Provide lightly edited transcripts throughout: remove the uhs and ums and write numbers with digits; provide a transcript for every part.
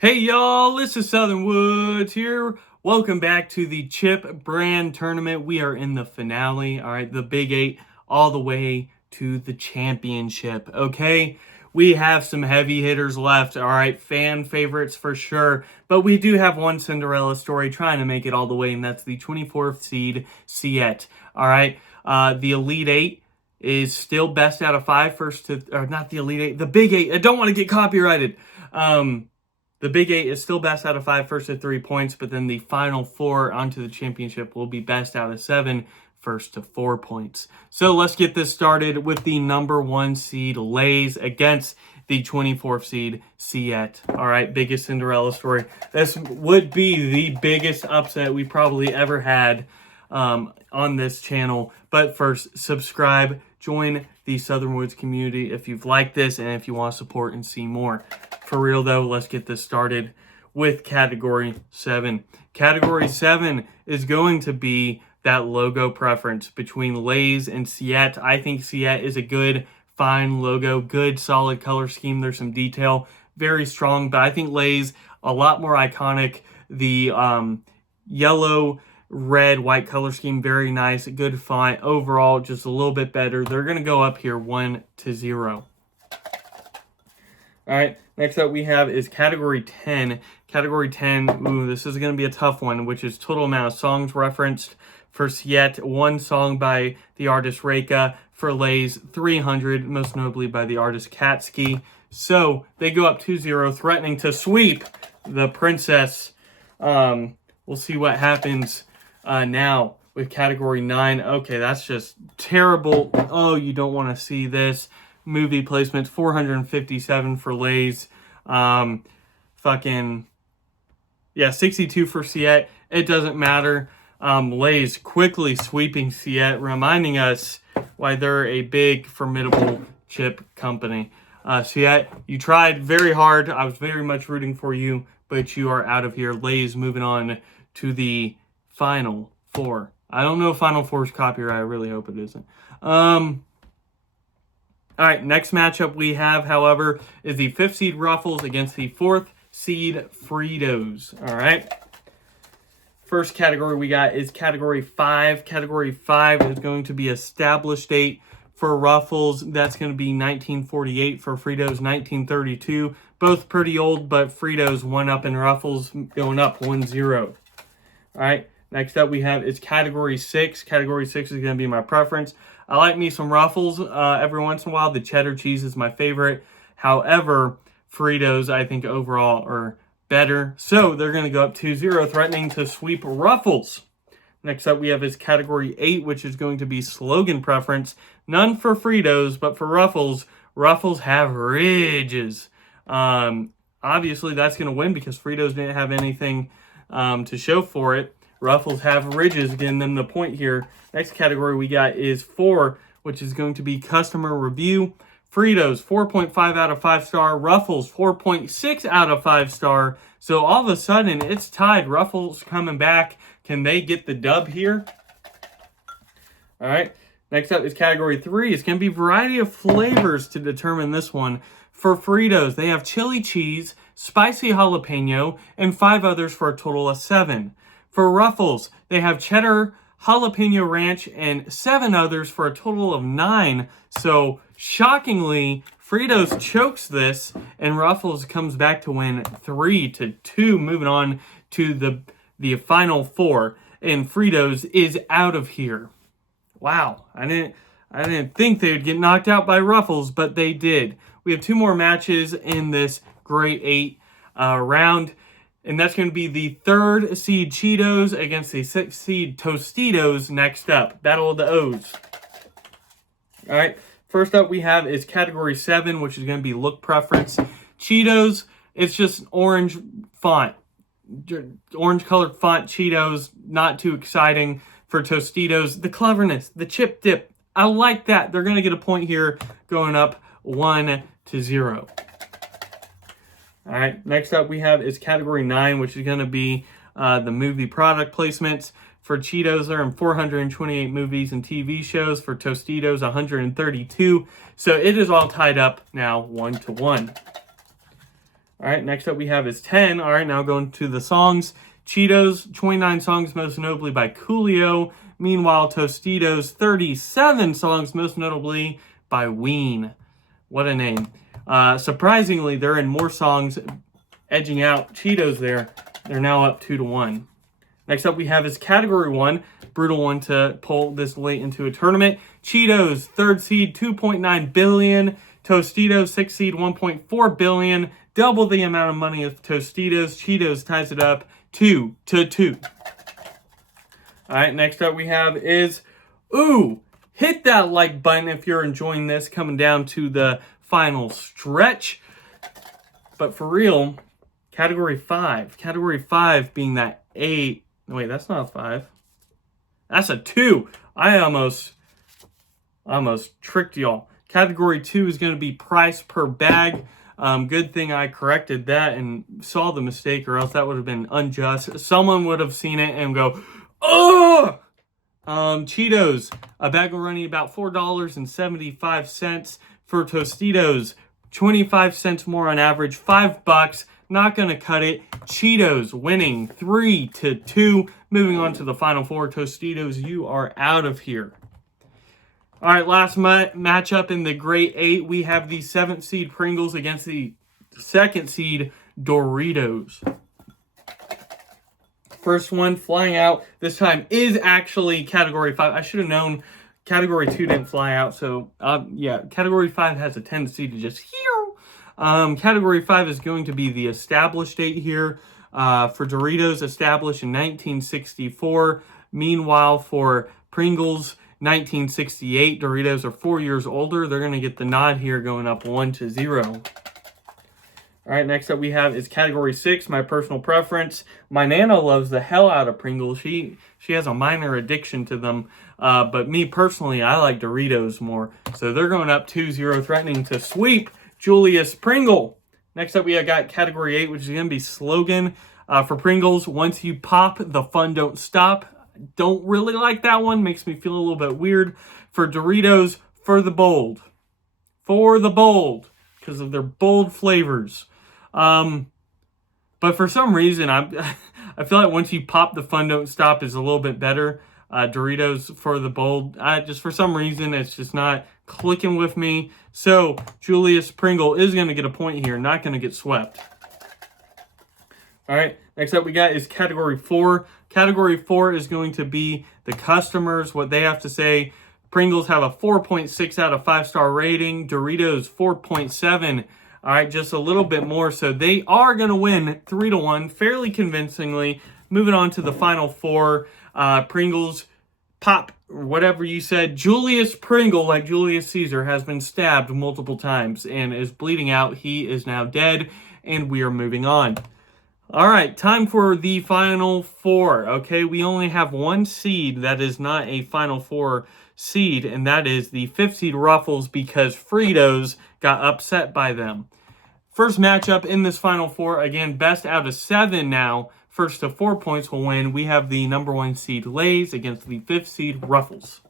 Hey y'all, this is Southern Woods here. Welcome back to the Chip Brand Tournament. We are in the finale, all right, the Big Eight, all the way to the championship, okay? We have some heavy hitters left, all right, fan favorites for sure, but we do have one Cinderella story trying to make it all the way, and that's the 24th seed, Siet, all right? The Elite Eight is still best out of five, or not the Elite Eight, the Big Eight. I don't want to get copyrighted. The Big Eight is still best out of five, first to 3 points, but then the final four onto the championship will be best out of seven, first to 4 points. So let's get this started with the number one seed Lays against the 24th seed Siet. All right, biggest Cinderella story. This would be the biggest upset we probably ever had on this channel. But first, subscribe, join the Southern Woods community if you've liked this and if you want to support and see more. For real though, let's get this started with Category 7. Category 7 is going to be that logo preference between Lays and Siet. I think Siet is a good, fine logo, good, solid color scheme. There's some detail, very strong, but I think Lays a lot more iconic. The yellow, red, white color scheme, very nice, good font. Overall, just a little bit better. They're going to go up here 1-0. All right, next up we have is Category 10. Category 10, ooh, this is going to be a tough one, which is total amount of songs referenced. For Siet, one song by the artist Reika. For Lays, 300, most notably by the artist Katski. So they go up 2-0, threatening to sweep the princess. We'll see what happens now with Category 9. Okay, that's just terrible. Oh, you don't want to see this. Movie placement, 457 for Lays. 62 for Siet. It doesn't matter. Lays quickly sweeping Siet, reminding us why they're a big, formidable chip company. Siet, you tried very hard. I was very much rooting for you, but you are out of here. Lays moving on to the Final Four. I don't know if Final Four is copyright. I really hope it isn't. All right, next matchup we have, however, is the 5th seed Ruffles against the 4th seed Fritos. All right. First category we got is Category 5. Category 5 is going to be established date for Ruffles. That's going to be 1948. For Fritos, 1932. Both pretty old, but Fritos 1 up and Ruffles going up 1-0. All right. Next up we have is Category 6. Category 6 is going to be my preference. I like me some Ruffles every once in a while. The cheddar cheese is my favorite. However, Fritos, I think, overall are better. So they're going to go up 2-0, threatening to sweep Ruffles. Next up, we have is Category 8, which is going to be slogan preference. None for Fritos, but for Ruffles, Ruffles have ridges. Obviously, that's going to win because Fritos didn't have anything to show for it. Ruffles have ridges, getting them the point here. Next category we got is 4, which is going to be customer review. Fritos, 4.5 out of 5 star. Ruffles, 4.6 out of 5 star. So all of a sudden, it's tied. Ruffles coming back. Can they get the dub here? All right. Next up is Category 3. It's going to be variety of flavors to determine this one. For Fritos, they have chili cheese, spicy jalapeno, and 5 others for a total of 7. For Ruffles, they have cheddar, jalapeno ranch, and 7 others for a total of 9. So, shockingly, Fritos chokes this, and Ruffles comes back to win 3-2, moving on to the Final Four. And Fritos is out of here. Wow, I didn't think they would get knocked out by Ruffles, but they did. We have 2 more matches in this Great 8 round. And that's going to be the 3rd seed Cheetos against the 6th seed Tostitos next up. Battle of the O's. All right. First up we have is Category 7, which is going to be look preference. Cheetos, it's just orange font. Orange colored font Cheetos, not too exciting. For Tostitos, the cleverness, the chip dip. I like that. They're going to get a point here going up 1-0. All right, next up we have is Category 9, which is going to be the movie product placements. For Cheetos, they're in 428 movies and TV shows. For Tostitos, 132. So it is all tied up now 1-1. All right, next up we have is 10. All right, now going to the songs. Cheetos, 29 songs, most notably by Coolio. Meanwhile, Tostitos, 37 songs, most notably by Ween. What a name. Surprisingly, they're in more songs, edging out Cheetos there. They're now up 2-1. Next up we have is category 1. Brutal one to pull this late into a tournament. Cheetos, 3rd seed, 2.9 billion. Tostitos, 6th seed, 1.4 billion. Double the amount of money of Tostitos. Cheetos ties it up 2-2. All right, next up we have is, hit that like button if you're enjoying this, coming down to the final stretch. But for real, category 5. Category 5 being that 8. Wait, that's not a 5. That's a 2. I almost tricked y'all. Category 2 is going to be price per bag. Good thing I corrected that and saw the mistake, or else that would have been unjust. Someone would have seen it and go, oh! Cheetos, a bag will run you about $4.75. For Tostitos, 25 cents more on average, $5. Not going to cut it. Cheetos winning 3-2. Moving on to the final 4. Tostitos, you are out of here. All right, last matchup in the Great 8. We have the 7th seed Pringles against the 2nd seed Doritos. First one flying out this time is actually category 5. I should have known category 2 didn't fly out. So, yeah, category 5 has a tendency to just heal. Category 5 is going to be the established date here. For Doritos, established in 1964. Meanwhile, for Pringles, 1968. Doritos are 4 years older. They're going to get the nod here, going up 1-0. All right, next up we have is category 6, my personal preference. My Nana loves the hell out of Pringles. She has a minor addiction to them. But me personally, I like Doritos more. So they're going up 2-0, threatening to sweep Julius Pringle. Next up we have got category 8, which is going to be slogan. For Pringles, once you pop, the fun don't stop. Don't really like that one. Makes me feel a little bit weird. For Doritos, for the bold. For the bold. Because of their bold flavors. But for some reason, I feel like once you pop, the fun don't stop is a little bit better. Doritos for the bold. Just for some reason, it's just not clicking with me. So, Julius Pringle is going to get a point here. Not going to get swept. All right, next up we got is category 4. Category 4 is going to be the customers, what they have to say. Pringles have a 4.6 out of 5-star rating. Doritos, 4.7. All right, just a little bit more. So they are going to win 3-1 fairly convincingly. Moving on to the final 4. Pringles, pop, whatever you said. Julius Pringle, like Julius Caesar, has been stabbed multiple times and is bleeding out. He is now dead, and we are moving on. All right, time for the final 4. Okay, we only have one seed that is not a final 4 seed, and that is the 5th seed Ruffles, because Fritos got upset by them. First matchup in this final 4, again, best out of 7 now. First to 4 points will win. We have the number 1 seed Lay's against the 5th seed Ruffles.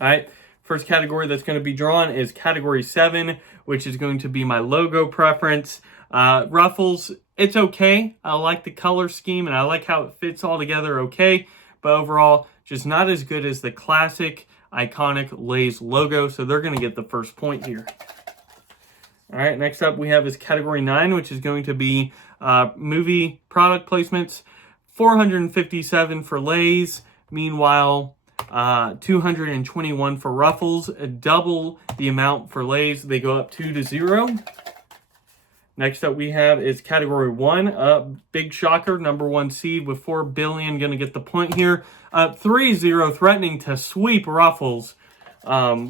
All right, first category that's going to be drawn is category 7, which is going to be my logo preference. Ruffles, it's okay. I like the color scheme and I like how it fits all together okay. But overall, just not as good as the classic, iconic Lay's logo. So they're going to get the first point here. All right, next up we have is category 9, which is going to be movie product placements. 457 for Lay's. Meanwhile, 221 for Ruffles. Double the amount for Lay's. They go up 2-0. Next up we have is category 1. Big shocker, number 1 seed with 4 billion. Going to get the point here. 3-0, threatening to sweep Ruffles,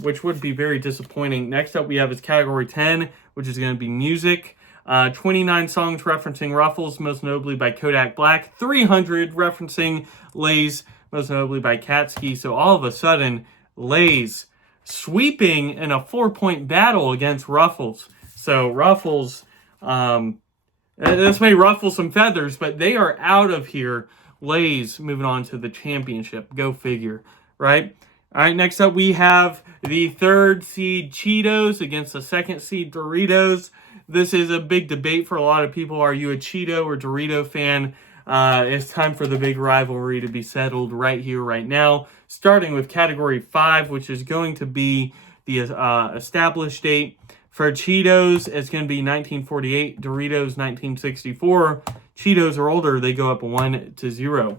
which would be very disappointing. Next up we have is category 10, which is going to be music. 29 songs referencing Ruffles, most notably by Kodak Black. 300 referencing Lay's, most notably by Katsuki. So all of a sudden, Lay's sweeping in a 4-point battle against Ruffles. So Ruffles, this may ruffle some feathers, but they are out of here. Lay's moving on to the championship. Go figure, right? All right, next up we have the 3rd seed Cheetos against the 2nd seed Doritos. this is a big debate for a lot of people. Are you a Cheeto or Dorito fan? It's time for the big rivalry to be settled right here, right now. Starting with category 5, which is going to be the established date. For Cheetos, it's going to be 1948. Doritos, 1964. Cheetos are older. They go up 1-0.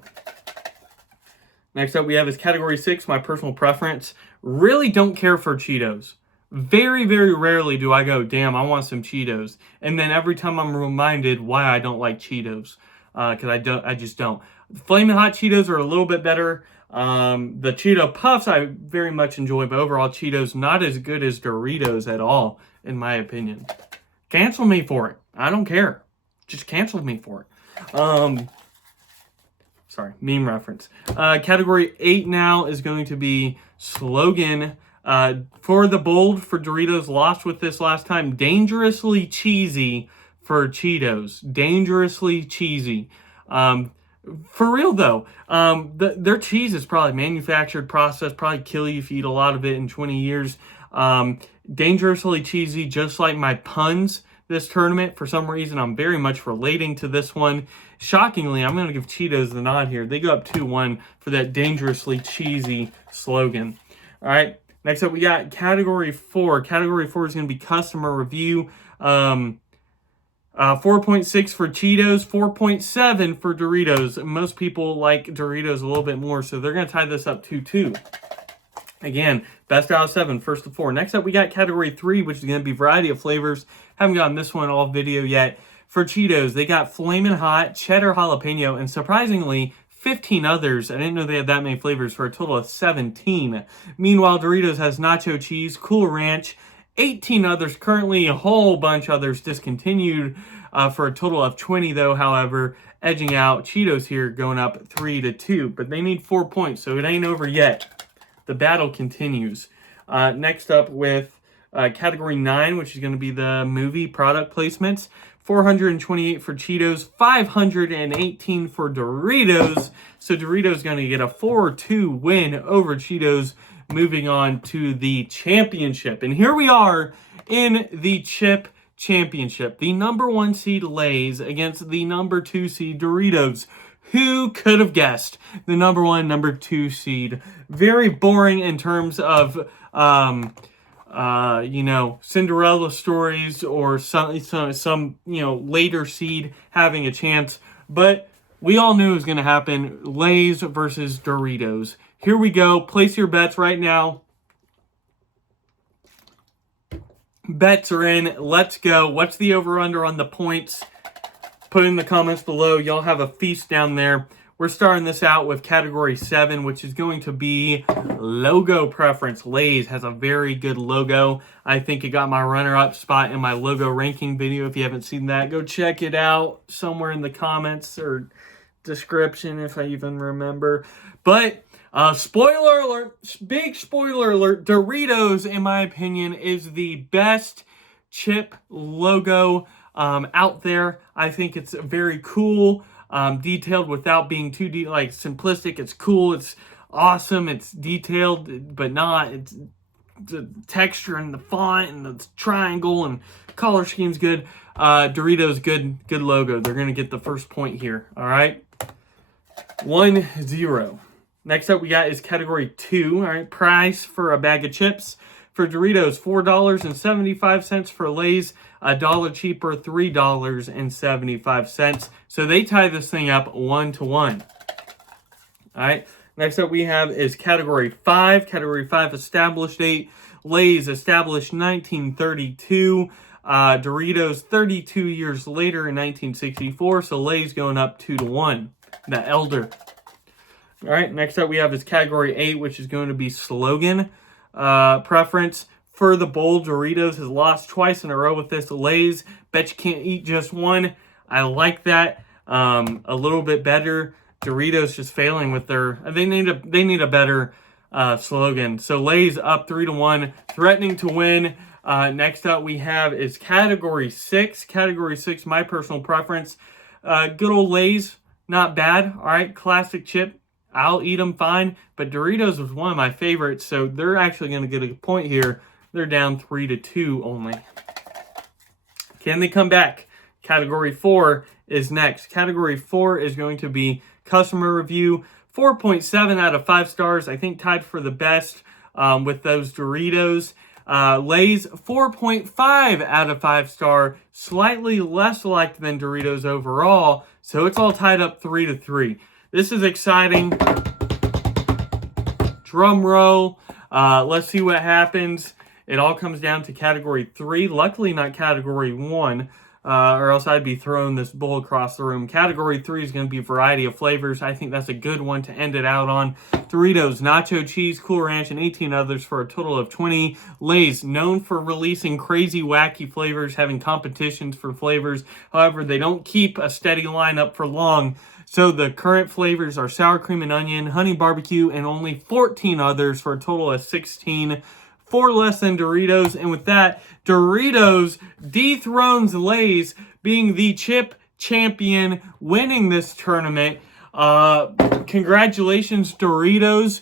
Next up we have is category 6, my personal preference. Really don't care for Cheetos. Very, very rarely do I go, damn, I want some Cheetos. And then every time I'm reminded why I don't like Cheetos. Because I just don't. Flamin' Hot Cheetos are a little bit better. The Cheeto Puffs I very much enjoy, but overall Cheetos not as good as Doritos at all, in my opinion. Cancel me for it. I don't care. Just cancel me for it. Sorry, meme reference. Category 8 now is going to be slogan. For the bold, for Doritos, lost with this last time. Dangerously cheesy for Cheetos. Dangerously cheesy. For real though, their cheese is probably manufactured, processed, probably kill you if you eat a lot of it in 20 years. Dangerously cheesy, just like my puns this tournament. For some reason, I'm very much relating to this one. Shockingly, I'm going to give Cheetos the nod here. They go up 2-1 for that dangerously cheesy slogan. All right, next up we got category 4. Category 4 is going to be customer review. 4.6 for Cheetos, 4.7 for Doritos. Most people like Doritos a little bit more, so they're going to tie this up 2-2. Again, best out of 7, first to 4. Next up, we got category 3, which is going to be variety of flavors. Haven't gotten this one all video yet. For Cheetos, they got Flamin' Hot, Cheddar Jalapeno, and surprisingly, 15 others. I didn't know they had that many flavors, for a total of 17. Meanwhile, Doritos has Nacho Cheese, Cool Ranch, 18 others, currently a whole bunch others discontinued, for a total of 20 though, however, edging out Cheetos here, going up 3-2. But they need 4 points, so it ain't over yet. The battle continues. Next up with category 9, which is going to be the movie product placements. 428 for Cheetos, 518 for Doritos. So Doritos going to get a 4-2 win over Cheetos, moving on to the championship. And here we are in the chip championship. The number 1 seed Lay's against the number 2 seed Doritos. Who could have guessed the number 1, number 2 seed? Very boring in terms of, Cinderella stories or some later seed having a chance. But we all knew it was going to happen. Lay's versus Doritos. Here we go. Place your bets right now. Bets are in. Let's go. What's the over-under on the points? Put in the comments below. Y'all have a feast down there. We're starting this out with category 7, which is going to be logo preference. Lay's has a very good logo. I think it got my runner-up spot in my logo ranking video. If you haven't seen that, go check it out somewhere in the comments or description if I even remember. But spoiler alert, big spoiler alert, Doritos, in my opinion, is the best chip logo out there. I think it's very cool, detailed without being too simplistic. It's cool, it's awesome, it's detailed, but not. It's the texture and the font and the triangle and color scheme's good. Doritos, good logo. They're gonna get the first point here. All right, 1-0. Next up we got is category 2. All right, price for a bag of chips. For Doritos, $4.75. For Lay's, $1 cheaper, $3.75. So they tie this thing up 1-1. All right, next up we have is category 5. Category 5, established date. Lay's established 1932. Doritos 32 years later in 1964. So Lay's going up 2-1. The elder. All right, next up we have is category 8, which is going to be slogan preference. For the bold, Doritos has lost twice in a row with this. Lay's, bet you can't eat just one. I like that a little bit better. Doritos just failing with their. They need a better slogan. So Lay's up 3-1, threatening to win. Next up we have is category 6. Category 6, my personal preference. Good old Lay's, not bad. All right, classic chip. I'll eat them fine, but Doritos was one of my favorites, so they're actually going to get a point here. They're down 3-2 only. Can they come back? Category 4 is next. Category 4 is going to be customer review. 4.7 out of 5 stars. I think tied for the best with those Doritos. Lay's 4.5 out of 5 star. Slightly less liked than Doritos overall. So it's all tied up 3-3. This is exciting. Drum roll. Let's see what happens. It all comes down to category 3. Luckily not category 1. Or else I'd be throwing this bowl across the room. Category 3 is going to be variety of flavors. I think that's a good one to end it out on. Doritos, Nacho Cheese, Cool Ranch, and 18 others for a total of 20. Lay's, known for releasing crazy, wacky flavors, having competitions for flavors. However, they don't keep a steady lineup for long. So the current flavors are sour cream and onion, honey barbecue, and only 14 others for a total of 16. 4 less than Doritos. And with that, Doritos dethrones Lay's, being the chip champion, winning this tournament. Congratulations, Doritos.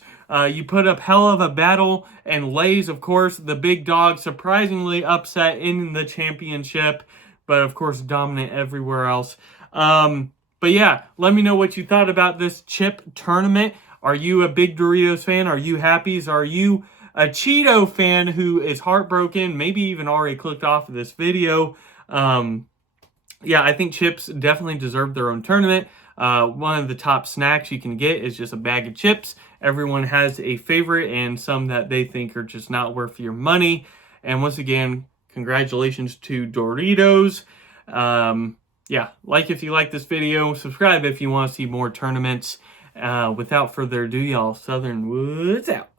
You put up hell of a battle. And Lay's, of course, the big dog, surprisingly upset in the championship. But, of course, dominant everywhere else. But yeah, let me know what you thought about this chip tournament. Are you a big Doritos fan? Are you happy? Are you a Cheeto fan who is heartbroken, maybe even already clicked off of this video? Yeah, I think chips definitely deserve their own tournament. One of the top snacks you can get is just a bag of chips. Everyone has a favorite and some that they think are just not worth your money. And once again, congratulations to Doritos. Yeah, like if you like this video, subscribe if you want to see more tournaments. Without further ado, y'all, Southern Woods out.